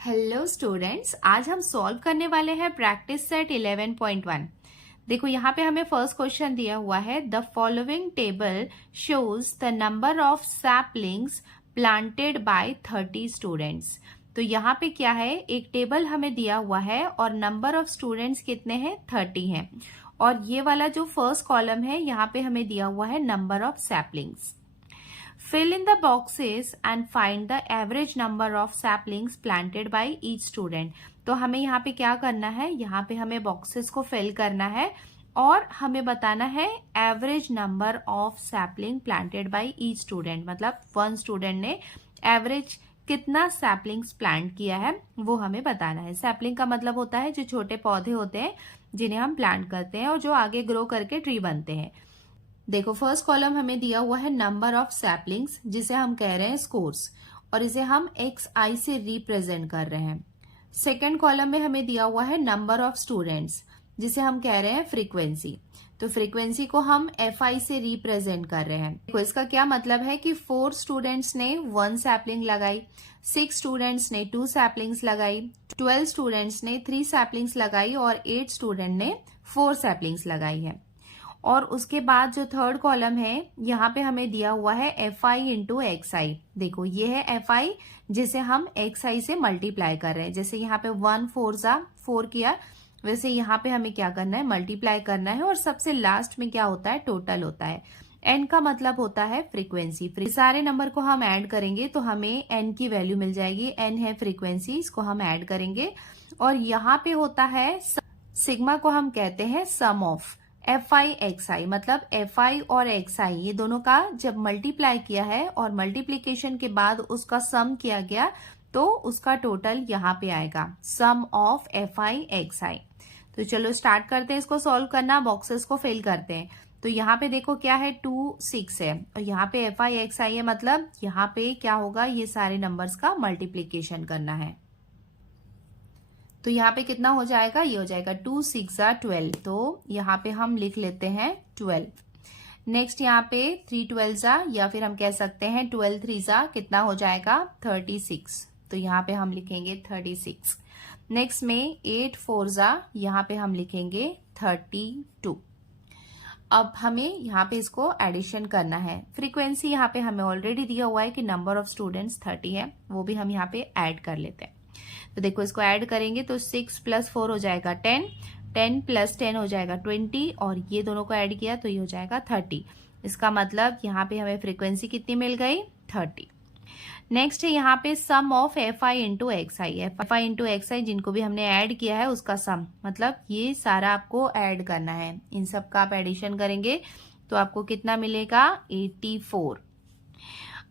Hello students, आज हम solve करने वाले हैं प्रैक्टिस सेट 11.1। देखो यहाँ पे हमें फर्स्ट क्वेश्चन दिया हुआ है, the following table shows the number of saplings planted by 30 students. तो यहाँ पे क्या है, एक टेबल हमें दिया हुआ है और नंबर ऑफ स्टूडेंट्स कितने हैं, 30 हैं। और ये वाला जो फर्स्ट कॉलम है यहाँ पे हमें दिया हुआ है number of saplings. Fill in the boxes and find the average number of saplings planted by each student। तो हमें यहाँ पे क्या करना है, यहाँ पे हमें बॉक्सेस को फिल करना है और हमें बताना है average number of sapling planted by each student. मतलब वन स्टूडेंट ने एवरेज कितना सैपलिंग्स प्लांट किया है वो हमें बताना है। सैपलिंग का मतलब होता है जो छोटे पौधे होते हैं जिन्हें हम प्लांट करते हैं और जो आगे ग्रो करके ट्री बनते हैं। देखो फर्स्ट कॉलम हमें दिया हुआ है नंबर ऑफ सैपलिंग्स, जिसे हम कह रहे हैं स्कोर्स, और इसे हम XI से रिप्रेजेंट कर रहे हैं। सेकेंड कॉलम में हमें दिया हुआ है नंबर ऑफ स्टूडेंट्स, जिसे हम कह रहे हैं फ्रीक्वेंसी। तो फ्रीक्वेंसी को हम FI से रिप्रेजेंट कर रहे हैं। देखो इसका क्या मतलब है कि 4 स्टूडेंट्स ने 1 सैपलिंग लगाई, 6 स्टूडेंट्स ने 2 सैपलिंग्स लगाई, 12 स्टूडेंट्स ने 3 सैपलिंग्स लगाई और 8 स्टूडेंट ने 4 सैपलिंग्स लगाई है। और उसके बाद जो थर्ड कॉलम है यहाँ पे हमें दिया हुआ है FI इंटू XI। देखो ये है FI जिसे हम XI से मल्टीप्लाई कर रहे हैं। जैसे यहाँ पे 1 4 जा 4 किया, वैसे यहाँ पे हमें क्या करना है, मल्टीप्लाई करना है। और सबसे लास्ट में क्या होता है, टोटल होता है। N का मतलब होता है फ्रीक्वेंसी। सारे नंबर को हम ऐड करेंगे तो हमें N की वैल्यू मिल जाएगी। N है फ्रीक्वेंसी, इसको हम ऐड करेंगे। और यहाँ पे होता है सिग्मा, को हम कहते हैं सम ऑफ FI XI। मतलब FI और XI ये दोनों का जब मल्टीप्लाई किया है और मल्टीप्लीकेशन के बाद उसका सम किया गया तो उसका टोटल यहाँ पे आएगा, सम ऑफ FI XI। तो चलो स्टार्ट करते हैं इसको सॉल्व करना, बॉक्सेस को फिल करते हैं। तो यहाँ पे देखो क्या है, 2 6 है और यहाँ पे FI XI है। मतलब यहाँ पे क्या होगा, ये सारे नंबर्स का मल्टीप्लीकेशन करना है। तो यहाँ पे कितना हो जाएगा, ये हो जाएगा 2 6 जा 12। तो यहाँ पे हम लिख लेते हैं 12। नेक्स्ट यहाँ पे 3 12 जा, या फिर हम कह सकते हैं 12 3 जा, कितना हो जाएगा 36। तो यहाँ पे हम लिखेंगे 36। नेक्स्ट में 8 4 जा, यहाँ पे हम लिखेंगे 32। अब हमें यहाँ पे इसको एडिशन करना है। फ्रीक्वेंसी यहाँ पे हमें ऑलरेडी दिया हुआ है कि नंबर ऑफ स्टूडेंट्स 30 है, वो भी हम यहाँ पे ऐड कर लेते हैं। तो देखो इसको ऐड करेंगे तो 6 + 4 हो जाएगा 10, 10 + 10 हो जाएगा 20, और ये दोनों को ऐड किया तो ये हो जाएगा 30। इसका मतलब यहाँ पे हमें फ्रीक्वेंसी कितनी मिल गई, 30। नेक्स्ट है यहाँ पे sum of FI into XI। FI into XI जिनको भी हमने ऐड किया है उसका सम, मतलब ये सारा आपको ऐड करना है। इन सब का आप एडिशन करेंगे तो आपको कितना मिलेगा, 84।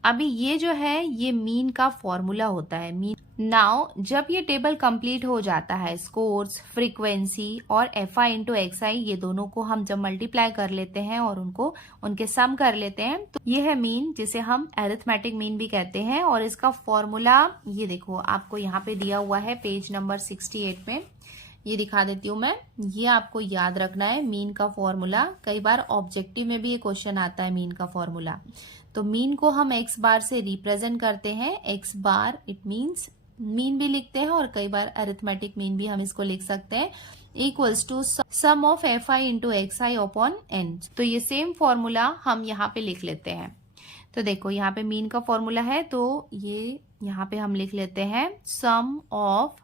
अभी ये जो है ये मीन का फॉर्मूला होता है, मीन। नाउ जब ये टेबल कंप्लीट हो जाता है, स्कोर्स, फ्रीक्वेंसी और FI इंटू XI ये दोनों को हम जब मल्टीप्लाई कर लेते हैं और उनको उनके सम कर लेते हैं तो ये है मीन, जिसे हम अरिथमेटिक मीन भी कहते हैं। और इसका फॉर्मूला ये देखो आपको यहाँ पे दिया हुआ है पेज नंबर 68 में। ये दिखा देती हूँ मैं, ये आपको याद रखना है मीन का फॉर्मूला। कई बार ऑब्जेक्टिव में भी ये क्वेश्चन आता है मीन का फॉर्मूला। तो मीन को हम x बार से रिप्रेजेंट करते हैं। x bar it means mean भी लिखते हैं और कई बार अरिथमेटिक मीन भी हम इसको लिख सकते हैं, equals to sum of FI into XI upon N। तो ये सेम फॉर्मूला हम यहाँ पे लिख लेते हैं। तो देखो यहाँ पे मीन का फॉर्मूला है तो ये यहाँ पे हम लिख लेते हैं sum of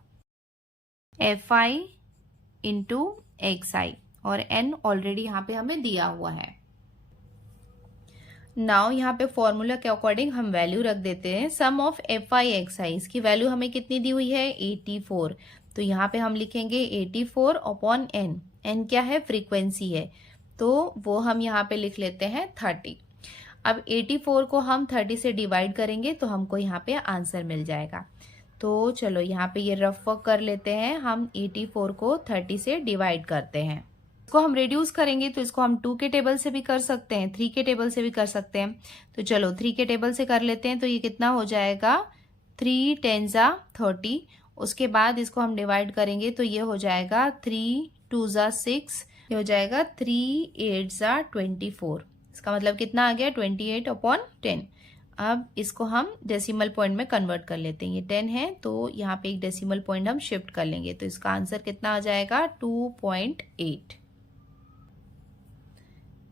FI into XI, और N ऑलरेडी यहाँ पे हमें दिया हुआ है। नाउ यहाँ पे फॉर्मूला के अकॉर्डिंग हम वैल्यू रख देते हैं। सम ऑफ FI XI, इसकी वैल्यू हमें कितनी दी हुई है, 84। तो यहाँ पे हम लिखेंगे 84 अपॉन N। N क्या है, फ्रीक्वेंसी है, तो वो हम यहाँ पे लिख लेते हैं 30। अब 84 को हम 30 से डिवाइड करेंगे तो हमको यहाँ पे आंसर मिल जाएगा। तो चलो यहाँ पे ये रफ वर्क कर लेते हैं। हम 84 को 30 से डिवाइड करते हैं। इसको हम रिड्यूस करेंगे तो इसको हम 2 के टेबल से भी कर सकते हैं, 3 के टेबल से भी कर सकते हैं। तो चलो 3 के टेबल से कर लेते हैं। तो ये कितना हो जाएगा, 3 10 जा 30। उसके बाद इसको हम डिवाइड करेंगे तो ये हो जाएगा 3 2 जा 6, ये हो जाएगा 3 8 जा 24। इसका मतलब कितना आ गया, 28 अपॉन 10। अब इसको हम डेसिमल पॉइंट में कन्वर्ट कर लेते हैं। ये 10 है तो यहाँ पे एक डेसिमल पॉइंट हम शिफ्ट कर लेंगे, तो इसका आंसर कितना आ जाएगा 2.8।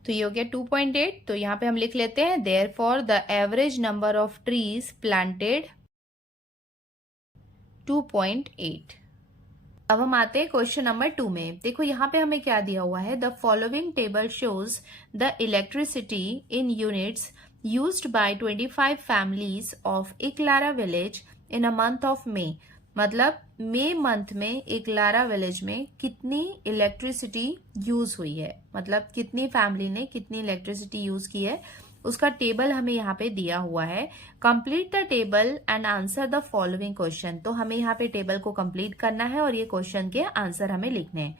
तो ये हो गया 2.8। तो यहाँ पे हम लिख लेते हैं therefore the average number of trees planted 2.8। अब हम आते हैं क्वेश्चन नंबर 2 में। देखो यहाँ पे हमें क्या दिया हुआ है, the following table shows the electricity in units used by 25 families of Iklara village in a month of May. मतलब मई मंथ में इकलारा विलेज में कितनी इलेक्ट्रिसिटी यूज हुई है, मतलब कितनी फैमिली ने कितनी इलेक्ट्रिसिटी यूज की है, उसका टेबल हमें यहाँ पे दिया हुआ है। Complete the table and answer the following question. तो हमें यहाँ पे टेबल को कंप्लीट करना है और ये क्वेश्चन के आंसर हमें लिखने हैं।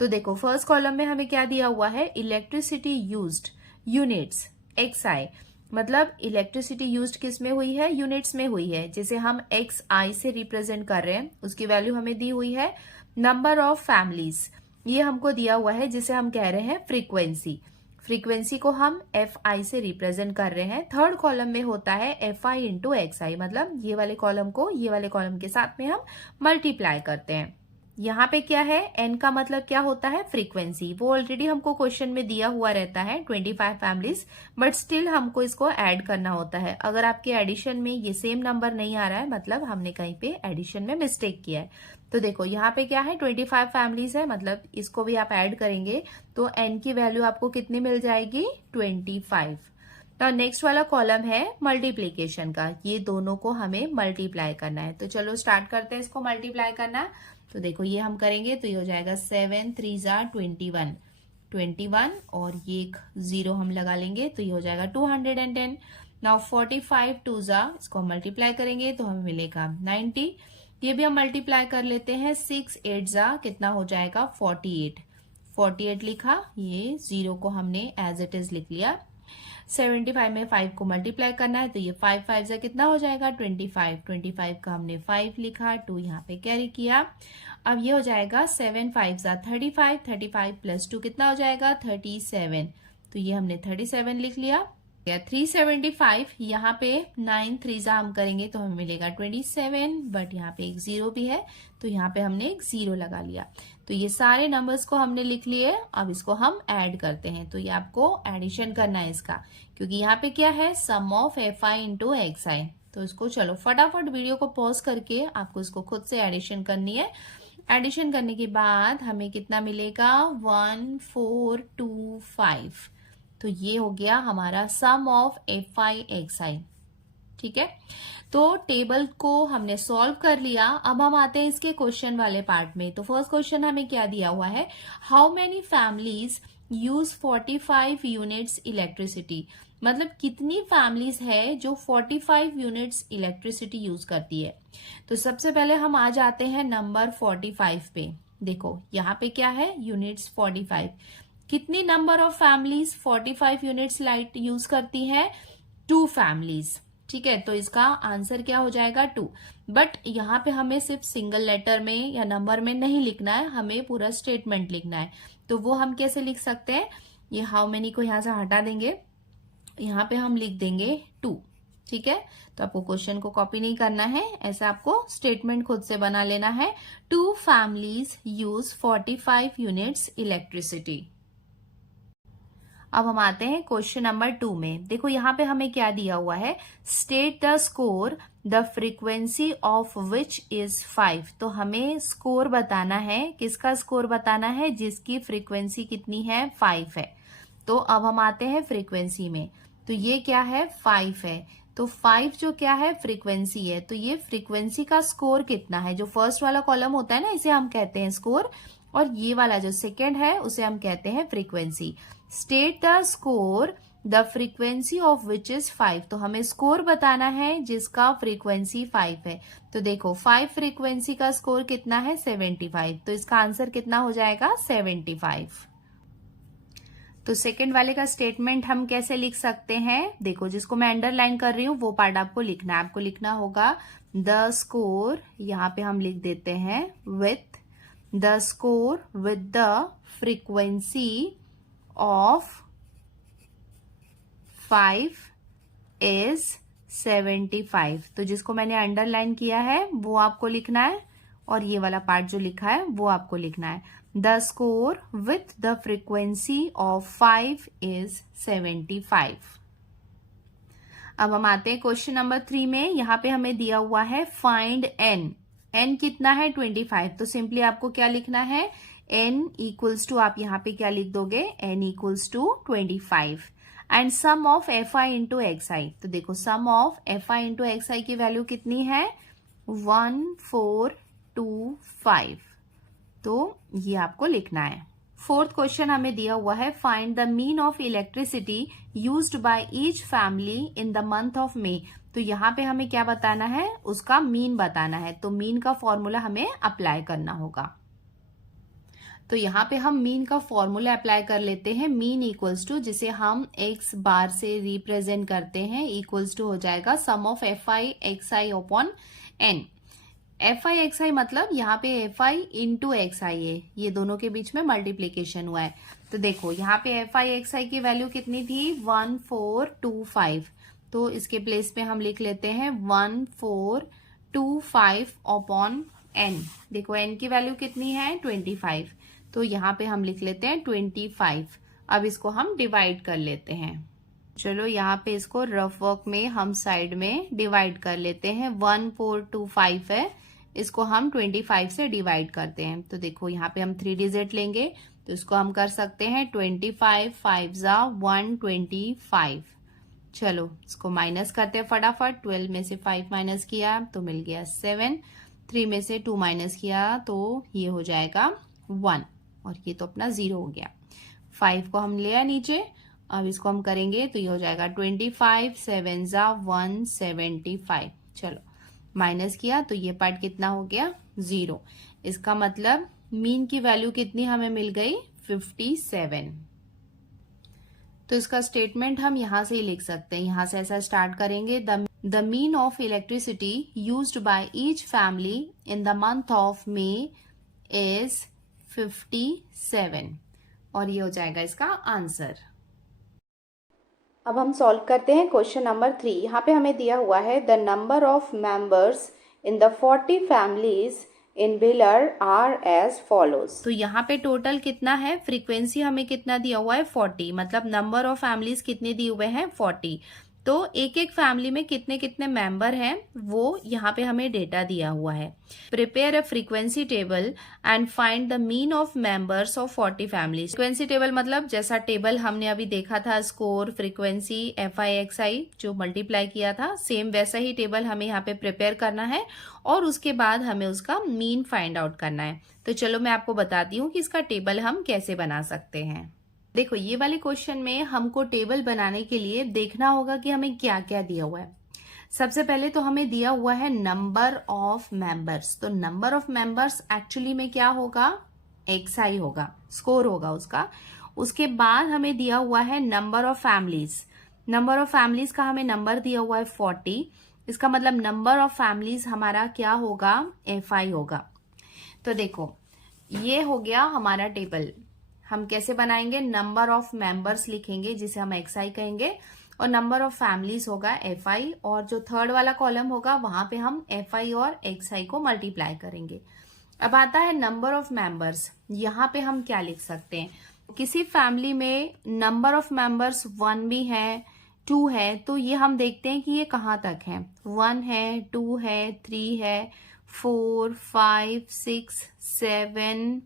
तो देखो फर्स्ट कॉलम में हमें क्या दिया हुआ है, इलेक्ट्रिसिटी यूज्ड यूनिट्स XI, मतलब इलेक्ट्रिसिटी यूज्ड किस में हुई है, यूनिट्स में हुई है, जिसे हम XI से रिप्रेजेंट कर रहे हैं। उसकी वैल्यू हमें दी हुई है। नंबर ऑफ फैमिलीज ये हमको दिया हुआ है, जिसे हम कह रहे हैं फ्रीक्वेंसी। फ्रीक्वेंसी को हम FI से रिप्रेजेंट कर रहे हैं। थर्ड कॉलम में होता है FI इंटू XI, मतलब ये वाले कॉलम को ये वाले कॉलम के साथ में हम मल्टीप्लाई करते हैं। यहाँ पे क्या है, N का मतलब क्या होता है, फ्रीक्वेंसी। वो ऑलरेडी हमको क्वेश्चन में दिया हुआ रहता है 25 फैमिलीज, बट स्टिल हमको इसको ऐड करना होता है। अगर आपके एडिशन में ये सेम नंबर नहीं आ रहा है, मतलब हमने कहीं पे एडिशन में मिस्टेक किया है। तो देखो यहाँ पे क्या है, 25 फैमिलीज है, मतलब इसको भी आप ऐड करेंगे तो N की वैल्यू आपको कितनी मिल जाएगी, 25। तो नेक्स्ट वाला कॉलम है मल्टीप्लीकेशन का, ये दोनों को हमें मल्टीप्लाई करना है। तो चलो स्टार्ट करते हैं इसको मल्टीप्लाई करना। तो देखो ये हम करेंगे तो ये हो जाएगा 7 3 ज़ा 21 और ये एक 0 हम लगा लेंगे तो ये हो जाएगा 210। नाउ 45 2 ज़ा, इसको हम मल्टीप्लाई करेंगे तो हमें मिलेगा 90। ये भी हम मल्टीप्लाई कर लेते हैं। 6 8 ज़ा कितना हो जाएगा 48 लिखा, ये 0 को हमने एज इट इज लिख लिया। 75 में 5 को मल्टीप्लाई करना है तो ये 5 5 से कितना हो जाएगा 25 का हमने 5 लिखा, 2 यहाँ पे कैरी किया। अब ये हो जाएगा 7 5 सा 35 प्लस 2 कितना हो जाएगा 37, तो ये हमने 37 लिख लिया। 375 यहाँ पे 9 3 सा हम करेंगे तो हमें मिलेगा 27, बट यहाँ पे एक 0 भी है तो यहाँ पे हमने एक 0 लगा लिया। तो ये सारे नंबर्स को हमने लिख लिए। अब इसको हम ऐड करते हैं, तो ये आपको एडिशन करना है इसका, क्योंकि यहाँ पे क्या है, sum of FI into XI। तो इसको चलो फटाफट वीडियो को पॉज करके आपको इसको खुद से एडिशन करनी है। एडिशन करने के बाद हमें कितना मिलेगा 1425। तो ये हो गया हमारा सम ऑफ FI XI। ठीक है, तो टेबल को हमने सॉल्व कर लिया। अब हम आते हैं इसके क्वेश्चन वाले पार्ट में। तो फर्स्ट क्वेश्चन हमें क्या दिया हुआ है, how many families use 45 units electricity, मतलब कितनी फैमिलीज है जो 45 यूनिट्स इलेक्ट्रिसिटी यूज करती है। तो सबसे पहले हम आ जाते हैं नंबर 45 पे। देखो यहाँ पे क्या है, यूनिट्स 45, कितनी number of families 45 units light use करती है, 2 फैमिलीज। ठीक है, तो इसका आंसर क्या हो जाएगा 2। बट यहाँ पे हमें सिर्फ सिंगल लेटर में या नंबर में नहीं लिखना है, हमें पूरा स्टेटमेंट लिखना है। तो वो हम कैसे लिख सकते हैं, ये हाउ मेनी को यहाँ से हटा देंगे, यहाँ पे हम लिख देंगे 2। ठीक है, तो आपको क्वेश्चन को कॉपी नहीं करना है, ऐसा आपको स्टेटमेंट खुद से बना लेना है। 2 फैमिलीज यूज 45 यूनिट्स इलेक्ट्रिसिटी। अब हम आते हैं क्वेश्चन नंबर 2 में। देखो यहाँ पे हमें क्या दिया हुआ है, state the score the frequency of which is 5। तो हमें स्कोर बताना है, किसका स्कोर बताना है, जिसकी फ्रीक्वेंसी कितनी है 5 है। तो अब हम आते हैं फ्रीक्वेंसी में, तो ये क्या है 5 है, तो 5 जो क्या है फ्रीक्वेंसी है, तो ये फ्रीक्वेंसी का स्कोर कितना है। जो फर्स्ट वाला कॉलम होता है ना, इसे हम कहते हैं स्कोर, और ये वाला जो सेकेंड है उसे हम कहते हैं frequency. State the score the frequency of which is 5। तो हमें स्कोर बताना है जिसका फ्रीक्वेंसी 5 है। तो देखो 5 फ्रीक्वेंसी का स्कोर कितना है 75, तो इसका आंसर कितना हो जाएगा 75। तो सेकंड वाले का स्टेटमेंट हम कैसे लिख सकते हैं, देखो जिसको मैं अंडरलाइन कर रही हूँ वो पार्ट आपको लिखना है। आपको लिखना होगा द स्कोर, यहाँ पे हम लिख देते हैं with the score with the frequency of 5 is 75। तो जिसको मैंने अंडरलाइन किया है वो आपको लिखना है, और ये वाला पार्ट जो लिखा है वो आपको लिखना है। The score with the frequency of 5 is 75। अब हम आते हैं क्वेश्चन नंबर 3 में। यहाँ पे हमें दिया हुआ है फाइंड एन। एन कितना है? 25। तो सिंपली आपको क्या लिखना है? एन इक्वल्स टू, आप यहाँ पे क्या लिख दोगे? N equals to 25 and sum of F I into X I. तो देखो sum of F I into X I की वैल्यू कितनी है? 1425। तो ये आपको लिखना है। फोर्थ क्वेश्चन हमें दिया हुआ है find the mean of electricity used by each family in the month of मे। तो यहाँ पे हमें क्या बताना है? उसका मीन बताना है। तो मीन का फॉर्मूला हमें अप्लाई करना होगा। तो यहाँ पे हम मीन का फॉर्मूला अप्लाई कर लेते हैं। मीन इक्वल्स टू, जिसे हम एक्स बार से रिप्रेजेंट करते हैं, इक्वल्स टू हो जाएगा sum of F I X I upon N. F I X I मतलब यहाँ पे F I into X I है, ये दोनों के बीच में मल्टीप्लीकेशन हुआ है। तो देखो यहाँ पे एफ आई एक्स आई की वैल्यू कितनी थी? 1425। तो इसके प्लेस पे हम लिख लेते हैं 1425 अपॉन एन। देखो एन की वैल्यू कितनी है? 25। तो यहाँ पे हम लिख लेते हैं 25। अब इसको हम डिवाइड कर लेते हैं। चलो यहाँ पे इसको रफ वर्क में हम साइड में डिवाइड कर लेते हैं। 1425 है, इसको हम 25 से डिवाइड करते हैं। तो देखो यहाँ पे हम 3 डिजिट लेंगे, तो इसको हम कर सकते हैं 25 5 जा 125। चलो इसको माइनस करते हैं फटाफट। 12 में से 5 माइनस किया तो मिल गया 7। 3 में से 2 माइनस किया तो ये हो जाएगा 1, और ये तो अपना 0 हो गया। 5 को हम लिया नीचे, अब इसको हम करेंगे तो ये हो जाएगा 25 7 जा 175। चलो माइनस किया तो ये पार्ट कितना हो गया? 0। इसका मतलब मीन की वैल्यू कितनी हमें मिल गई? 57। तो इसका स्टेटमेंट हम यहां से ही लिख सकते हैं। यहां से ऐसा स्टार्ट करेंगे, the mean of electricity used by each family in the month of may is 57, और ये हो जाएगा इसका आंसर। अब हम सॉल्व करते हैं क्वेश्चन नंबर 3। यहाँ पे हमें दिया हुआ है the number of members in the 40 families in बिलर आर एज फॉलोज। तो यहाँ पे टोटल कितना है? फ्रीक्वेंसी हमें कितना दिया हुआ है? 40। मतलब नंबर ऑफ फैमिलीज कितने दिए हुए हैं? 40। तो एक एक फैमिली में कितने कितने मेंबर हैं वो यहाँ पे हमें डेटा दिया हुआ है। Prepare a frequency table and find the mean of members of 40 families. Frequency table मतलब जैसा टेबल हमने अभी देखा था, score, frequency, F I X I जो मल्टीप्लाई किया था, सेम वैसा ही टेबल हमें यहाँ पे प्रिपेयर करना है, और उसके बाद हमें उसका मीन फाइंड आउट करना है। तो चलो मैं आपको बताती हूँ कि इसका टेबल हम कैसे बना सकते हैं। देखो ये वाले क्वेश्चन में हमको टेबल बनाने के लिए देखना होगा कि हमें क्या क्या दिया हुआ है। सबसे पहले तो हमें दिया हुआ है नंबर ऑफ मेंबर्स। तो नंबर ऑफ मेंबर्स एक्चुअली में क्या होगा? एक्स आई होगा, स्कोर होगा उसका। उसके बाद हमें दिया हुआ है number of families. Number of families का हमें नंबर दिया हुआ है 40। इसका मतलब नंबर ऑफ फैमिलीज हमारा क्या होगा? एफ आई होगा। तो देखो ये हो गया हमारा टेबल। हम कैसे बनाएंगे? नंबर ऑफ मेंबर्स लिखेंगे जिसे हम एक्स आई कहेंगे, और नंबर ऑफ फैमिलीज होगा एफ आई, और जो थर्ड वाला कॉलम होगा वहां पे हम एफ आई और एक्स आई को मल्टीप्लाई करेंगे। अब आता है नंबर ऑफ मेंबर्स। यहाँ पे हम क्या लिख सकते हैं? किसी फैमिली में नंबर ऑफ मेंबर्स 1 भी है, 2 है, तो ये हम देखते हैं कि ये कहाँ तक है। 1 है, 2 है, 3 है, 4 5 6 7,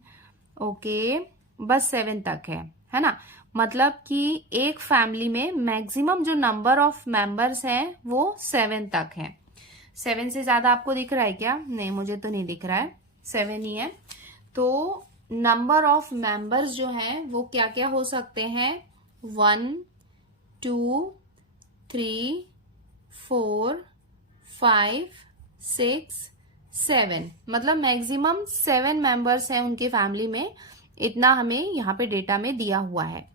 ओके, बस 7 तक है ना। मतलब कि एक फैमिली में मैक्सिमम जो नंबर ऑफ मेंबर्स हैं वो 7 तक है। 7 से ज्यादा आपको दिख रहा है क्या? नहीं, मुझे तो नहीं दिख रहा है, 7 ही है। तो नंबर ऑफ मेंबर्स जो हैं वो क्या क्या हो सकते हैं? 1 2 3 4 5 6 7, मतलब मैक्सिमम 7 मेंबर्स हैं उनकी फैमिली में। इतना हमें यहाँ पे डेटा में दिया हुआ है।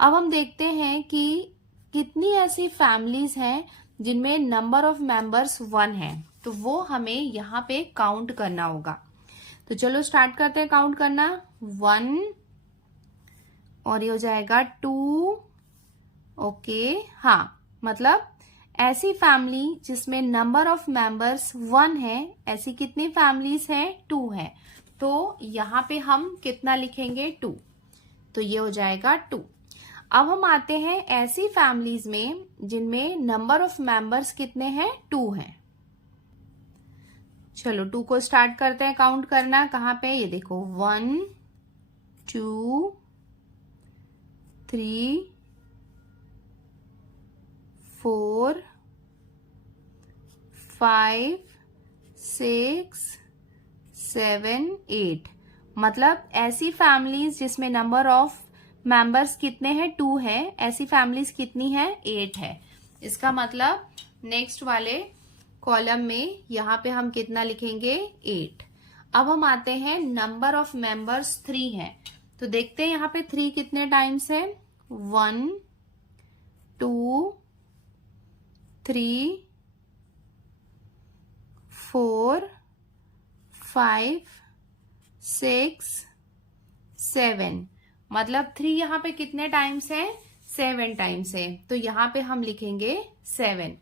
अब हम देखते हैं कि कितनी ऐसी फैमिलीज हैं जिनमें नंबर ऑफ मेंबर्स 1 है, तो वो हमें यहाँ पे काउंट करना होगा। तो चलो स्टार्ट करते हैं काउंट करना। 1, और ये हो जाएगा 2, ओके, हाँ, मतलब ऐसी फैमिली जिसमें नंबर ऑफ मेंबर्स 1 है, ऐसी कितनी फैमिलीज है? 2 है। तो यहाँ पे हम कितना लिखेंगे? 2। तो ये हो जाएगा 2। अब हम आते हैं ऐसी फैमिलीज में जिनमें नंबर ऑफ मेंबर्स कितने हैं? 2 हैं। चलो 2 को स्टार्ट करते हैं काउंट करना। कहाँ पे? ये देखो 1 2 3 4 5 6 7 8। मतलब ऐसी फैमिलीज जिसमें नंबर ऑफ मेंबर्स कितने हैं? 2 है। ऐसी फैमिलीज कितनी है? 8 है। इसका मतलब नेक्स्ट वाले कॉलम में यहाँ पे हम कितना लिखेंगे? 8। अब हम आते हैं नंबर ऑफ मेंबर्स 3 है। तो देखते हैं यहाँ पे 3 कितने टाइम्स है? 1 2 3 4 5 6 7। मतलब 3 यहाँ पे कितने टाइम्स है? 7 टाइम्स है। तो यहाँ पे हम लिखेंगे 7।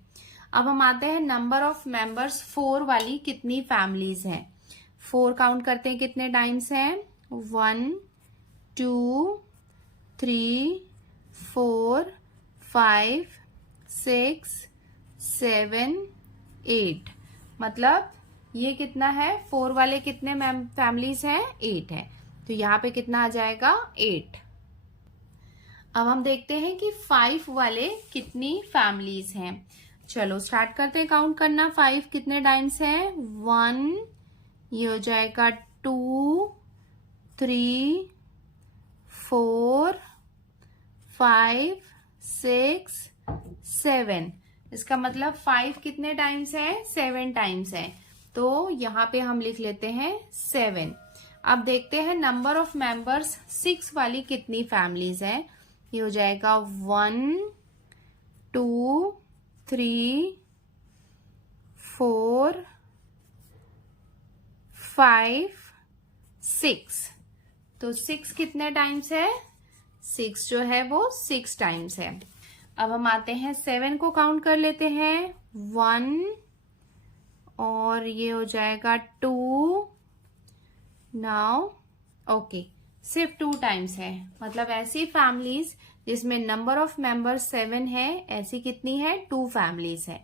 अब हम आते हैं नंबर ऑफ मेंबर्स 4 वाली कितनी फैमिलीज हैं। 4 काउंट करते हैं कितने टाइम्स हैं? 1 2 3 4 5 6 7 8। मतलब ये कितना है? 4 वाले कितने फैमिलीज हैं? 8 है। तो यहाँ पे कितना आ जाएगा? 8। अब हम देखते हैं कि 5 वाले कितनी फैमिलीज हैं। चलो स्टार्ट करते हैं काउंट करना। 5 कितने टाइम्स है? 1, ये हो जाएगा 2 3 4 5 6 7। इसका मतलब 5 कितने टाइम्स है? 7 टाइम्स है। तो यहाँ पे हम लिख लेते हैं 7। अब देखते हैं नंबर ऑफ मेंबर्स 6 वाली कितनी फैमिलीज है। ये हो जाएगा 1 2 3 4 5 6। तो 6 कितने टाइम्स है? 6 जो है वो 6 टाइम्स है। अब हम आते हैं 7 को काउंट कर लेते हैं। 1 और ये हो जाएगा 2। नाउ ओके, सिर्फ 2 टाइम्स है। मतलब ऐसी फैमिलीज जिसमें नंबर ऑफ मेंबर्स 7 है, ऐसी कितनी है? 2 फैमिलीज है।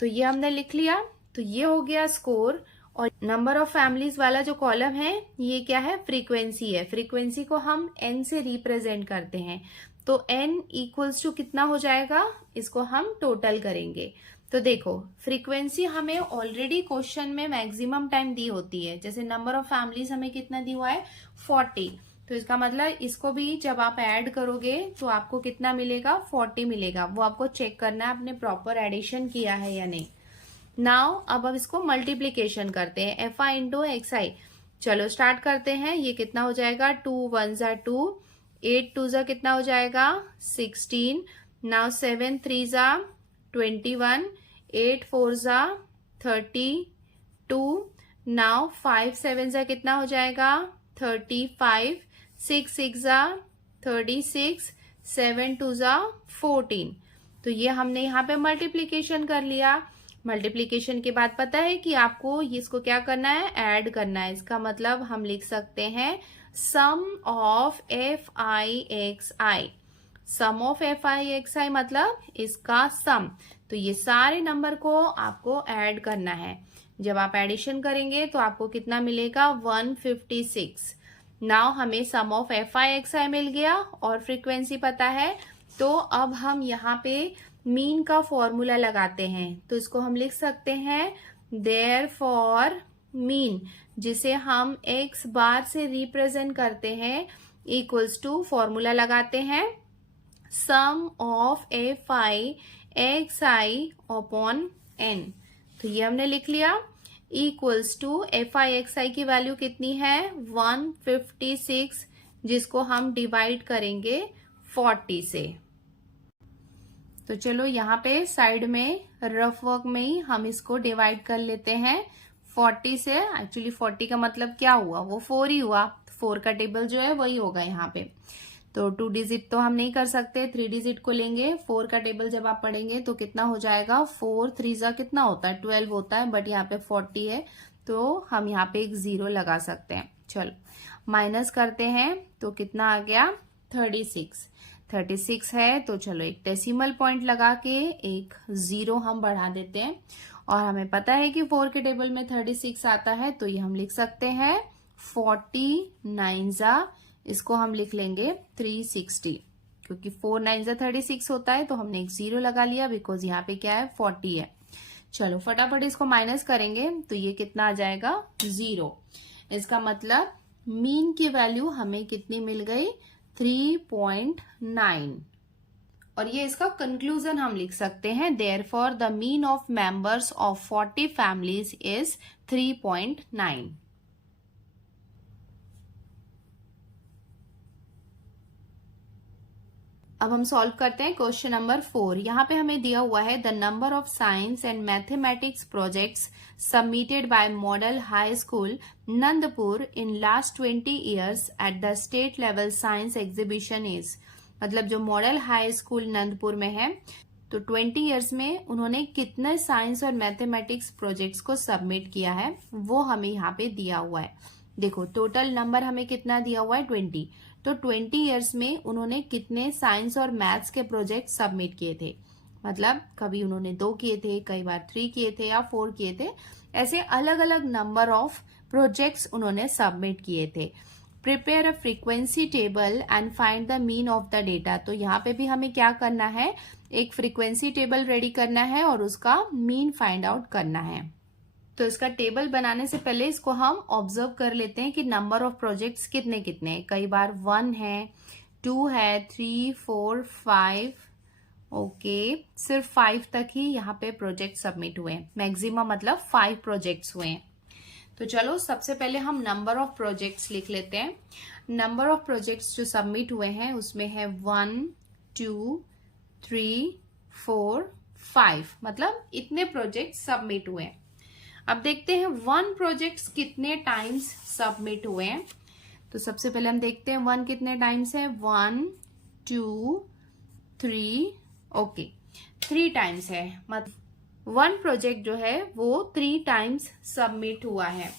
तो ये हमने लिख लिया। तो ये हो गया स्कोर। और नंबर ऑफ फैमिलीज वाला जो कॉलम है ये क्या है? फ्रीक्वेंसी है। फ्रीक्वेंसी को हम n से रिप्रेजेंट करते हैं। तो n इक्वल्स टू कितना हो जाएगा? इसको हम टोटल करेंगे। तो देखो फ्रीक्वेंसी हमें ऑलरेडी क्वेश्चन में मैक्सिमम टाइम दी होती है। जैसे नंबर ऑफ फैमिलीज हमें कितना दी हुआ है? 40। तो इसका मतलब इसको भी जब आप ऐड करोगे तो आपको कितना मिलेगा? 40 मिलेगा। वो आपको चेक करना है आपने प्रॉपर एडिशन किया है या नहीं। नाउ अब इसको मल्टीप्लीकेशन करते हैं। एफ आई इंटू एक्स आई। चलो स्टार्ट करते हैं। ये कितना हो जाएगा? 2 1 जा 2, 8 2 जा कितना हो जाएगा? 16। नाउ 7 3 जा 21, 8 4 जा 32। नाउ 5 7 जा कितना हो जाएगा? 35, 6 6 जा 36, 7 2 जा 14। तो ये हमने यहाँ पे मल्टीप्लीकेशन कर लिया। मल्टीप्लीकेशन के बाद पता है कि आपको इसको क्या करना है? ऐड करना है। इसका मतलब हम लिख सकते हैं sum of F I X I. Sum of F I X I मतलब इसका सम। तो ये सारे नंबर को आपको ऐड करना है। जब आप एडिशन करेंगे तो आपको कितना मिलेगा? 156। नाउ हमें सम ऑफ एफ आई एक्स आई मिल गया और फ्रीक्वेंसी पता है। तो अब हम यहाँ पे मीन का फॉर्मूला लगाते हैं। तो इसको हम लिख सकते हैं देयरफॉर मीन, जिसे हम x बार से रिप्रेजेंट करते हैं, इक्वल्स टू फॉर्मूला लगाते हैं sum of F I X I upon n। तो ये हमने लिख लिया equals to F I X I की वैल्यू कितनी है? 156, जिसको हम डिवाइड करेंगे 40 से। तो चलो यहाँ पे साइड में रफ वर्क में ही हम इसको डिवाइड कर लेते हैं 40 से। एक्चुअली 40 का मतलब क्या हुआ? वो 4 ही हुआ। 4 का टेबल जो है वही होगा यहाँ पे। तो 2 डिजिट तो हम नहीं कर सकते, 3 डिजिट को लेंगे। 4 का टेबल जब आप पढ़ेंगे तो कितना हो जाएगा, 4 3 कितना होता है, 12 होता है, बट यहाँ पे 40 है तो हम यहाँ पे एक 0 लगा सकते हैं। चलो माइनस करते हैं तो कितना आ गया, 36 है। तो चलो एक डेसिमल पॉइंट लगा के एक 0 हम बढ़ा देते हैं, और हमें पता है कि 4 के टेबल में 36 आता है, तो ये हम लिख सकते हैं 49 इसको हम लिख लेंगे 360, क्योंकि 4 9 36 होता है, तो हमने एक 0 लगा लिया बिकॉज यहाँ पे क्या है, 40 है। चलो फटाफट इसको माइनस करेंगे तो ये कितना आ जाएगा, 0। इसका मतलब मीन की वैल्यू हमें कितनी मिल गई, 3.9, और ये इसका कंक्लूजन हम लिख सकते हैं, therefore the mean of members of 40 families is 3.9। अब हम सॉल्व करते हैं क्वेश्चन नंबर 4। यहाँ पे हमें दिया हुआ है the number of science and mathematics projects submitted by model high school Nandpur in last 20 years at the state level science exhibition is. मतलब जो मॉडल हाई स्कूल नंदपुर में है, तो 20 ईयर्स में उन्होंने कितने साइंस और मैथमेटिक्स प्रोजेक्ट्स को सबमिट किया है वो हमें यहाँ पे दिया हुआ है। देखो टोटल नंबर हमें कितना दिया हुआ है, 20। तो 20 ईयर्स में उन्होंने कितने साइंस और मैथ्स के प्रोजेक्ट सबमिट किए थे, मतलब कभी उन्होंने 2 किए थे, कई बार 3 किए थे या 4 किए थे, ऐसे अलग अलग नंबर ऑफ प्रोजेक्ट्स उन्होंने सबमिट किए थे। Prepare a frequency table and find the mean of the data. तो यहाँ पे भी हमें क्या करना है, एक फ्रीक्वेंसी टेबल रेडी करना है और उसका मीन फाइंड आउट करना है। तो इसका टेबल बनाने से पहले इसको हम ऑब्जर्व कर लेते हैं कि नंबर ऑफ प्रोजेक्ट्स कितने कितने हैं। कई बार 1 है, 2 है, 3 4 5, ओके सिर्फ 5 तक ही यहाँ पे प्रोजेक्ट सबमिट हुए हैं, मैक्सिमम मतलब 5 प्रोजेक्ट्स हुए हैं। तो चलो सबसे पहले हम नंबर ऑफ प्रोजेक्ट्स लिख लेते हैं। नंबर ऑफ प्रोजेक्ट्स जो सबमिट हुए हैं उसमें है 1 2 3 4 5, मतलब इतने प्रोजेक्ट सबमिट हुए हैं। अब देखते हैं 1 प्रोजेक्ट्स कितने टाइम्स सबमिट हुए हैं। तो सबसे पहले हम देखते हैं 1 कितने टाइम्स है, 1 2 3, ओके 3 टाइम्स है, मतलब 1 प्रोजेक्ट जो है वो 3 टाइम्स सबमिट हुआ है।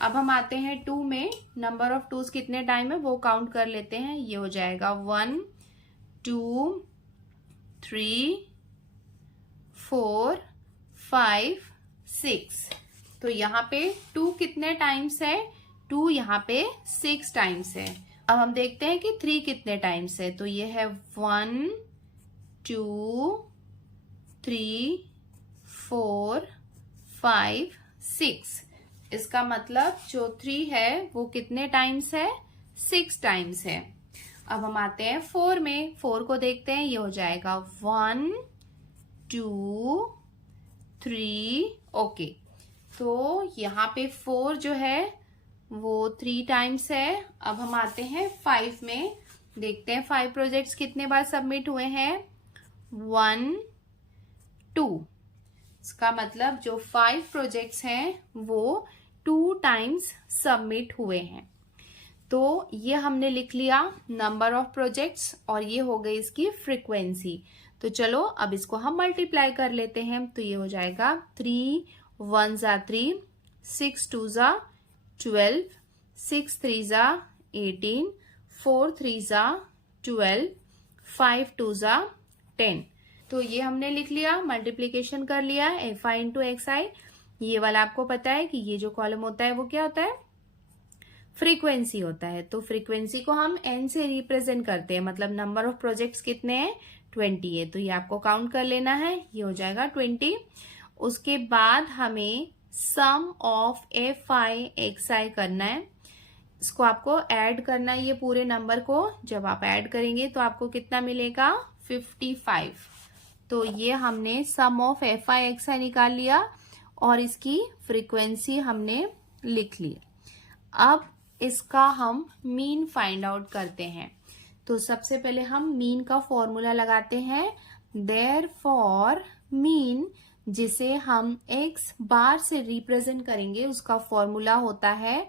अब हम आते हैं 2 में, नंबर ऑफ टूज कितने टाइम है वो काउंट कर लेते हैं। ये हो जाएगा 1 2 3 4 5 6। तो यहाँ पे 2 कितने टाइम्स है, 2 यहाँ पे 6 टाइम्स है। अब हम देखते हैं कि 3 कितने टाइम्स है। तो ये है 1 2 3 4 5 6। इसका मतलब जो 3 है वो कितने टाइम्स है, 6 टाइम्स है। अब हम आते हैं 4 में, 4 को देखते हैं। ये हो जाएगा 1 2 3, ओके। तो यहाँ पे 4 जो है वो 3 टाइम्स है। अब हम आते हैं 5 में, देखते हैं 5 प्रोजेक्ट्स कितने बार सबमिट हुए हैं, 1 2। इसका मतलब जो 5 प्रोजेक्ट्स हैं वो 2 टाइम्स सबमिट हुए हैं। तो ये हमने लिख लिया नंबर ऑफ प्रोजेक्ट्स, और ये हो गई इसकी फ्रीक्वेंसी। तो चलो अब इसको हम मल्टीप्लाई कर लेते हैं। तो ये हो जाएगा 3 1 3, 6 2 12, 6 3 18, 4 3 12, 5 2 10। तो ये हमने लिख लिया, मल्टीप्लीकेशन कर लिया FI इंटू XI। ये वाला आपको पता है कि ये जो कॉलम होता है वो क्या होता है, फ्रीक्वेंसी होता है। तो फ्रीक्वेंसी को हम n से रिप्रेजेंट करते हैं, मतलब नंबर ऑफ प्रोजेक्ट्स कितने हैं, 20 है। तो ये आपको काउंट कर लेना है, ये हो जाएगा 20। उसके बाद हमें सम ऑफ FI XI करना है, इसको आपको ऐड करना है ये पूरे नंबर को। जब आप ऐड करेंगे तो आपको कितना मिलेगा, 55। तो ये हमने सम ऑफ FI XI निकाल लिया और इसकी फ्रीक्वेंसी हमने लिख ली। अब इसका हम मीन फाइंड आउट करते हैं। तो सबसे पहले हम मीन का फॉर्मूला लगाते हैं। देयरफॉर मीन, जिसे हम x बार से रिप्रेजेंट करेंगे, उसका फॉर्मूला होता है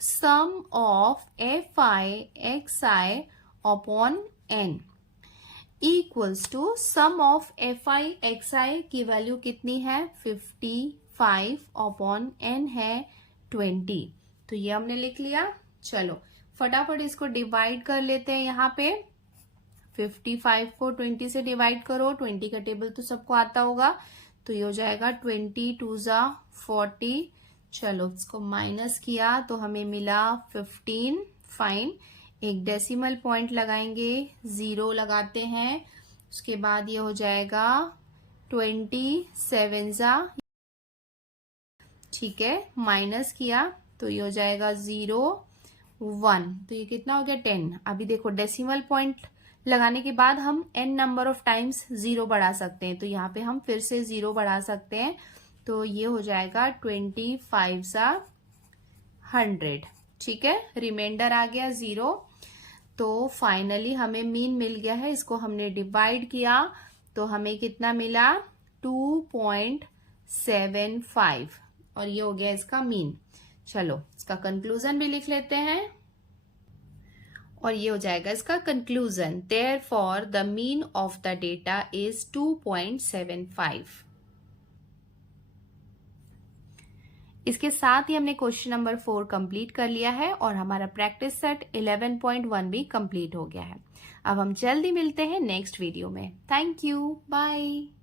sum of FI XI upon n equals to sum of fi xi की वैल्यू कितनी है 55 अपॉन n है 20। तो ये हमने लिख लिया। चलो फटाफट इसको डिवाइड कर लेते हैं। यहाँ पे 55 को 20 से डिवाइड करो, 20 का टेबल तो सबको आता होगा, तो ये हो जाएगा 20 2 जा 40। चलो इसको माइनस किया तो हमें मिला 15। फाइन, एक डेसिमल पॉइंट लगाएंगे, 0 लगाते हैं, उसके बाद ये हो जाएगा 27 जा, ठीक है, माइनस किया तो ये हो जाएगा 0 1, तो ये कितना हो गया 10। अभी देखो डेसिमल पॉइंट लगाने के बाद हम n नंबर ऑफ टाइम्स 0 बढ़ा सकते हैं, तो यहाँ पे हम फिर से 0 बढ़ा सकते हैं, तो ये हो जाएगा 25 सा 100, ठीक है, रिमाइंडर आ गया 0। तो फाइनली हमें मीन मिल गया है, इसको हमने डिवाइड किया तो हमें कितना मिला 2.75 और ये हो गया इसका मीन। चलो इसका कंक्लूजन भी लिख लेते हैं और ये हो जाएगा इसका conclusion, therefore the mean of the data is 2.75। इसके साथ ही हमने क्वेश्चन नंबर 4 कंप्लीट कर लिया है और हमारा प्रैक्टिस सेट 11.1 भी कंप्लीट हो गया है। अब हम जल्दी मिलते हैं नेक्स्ट वीडियो में। Thank you, bye.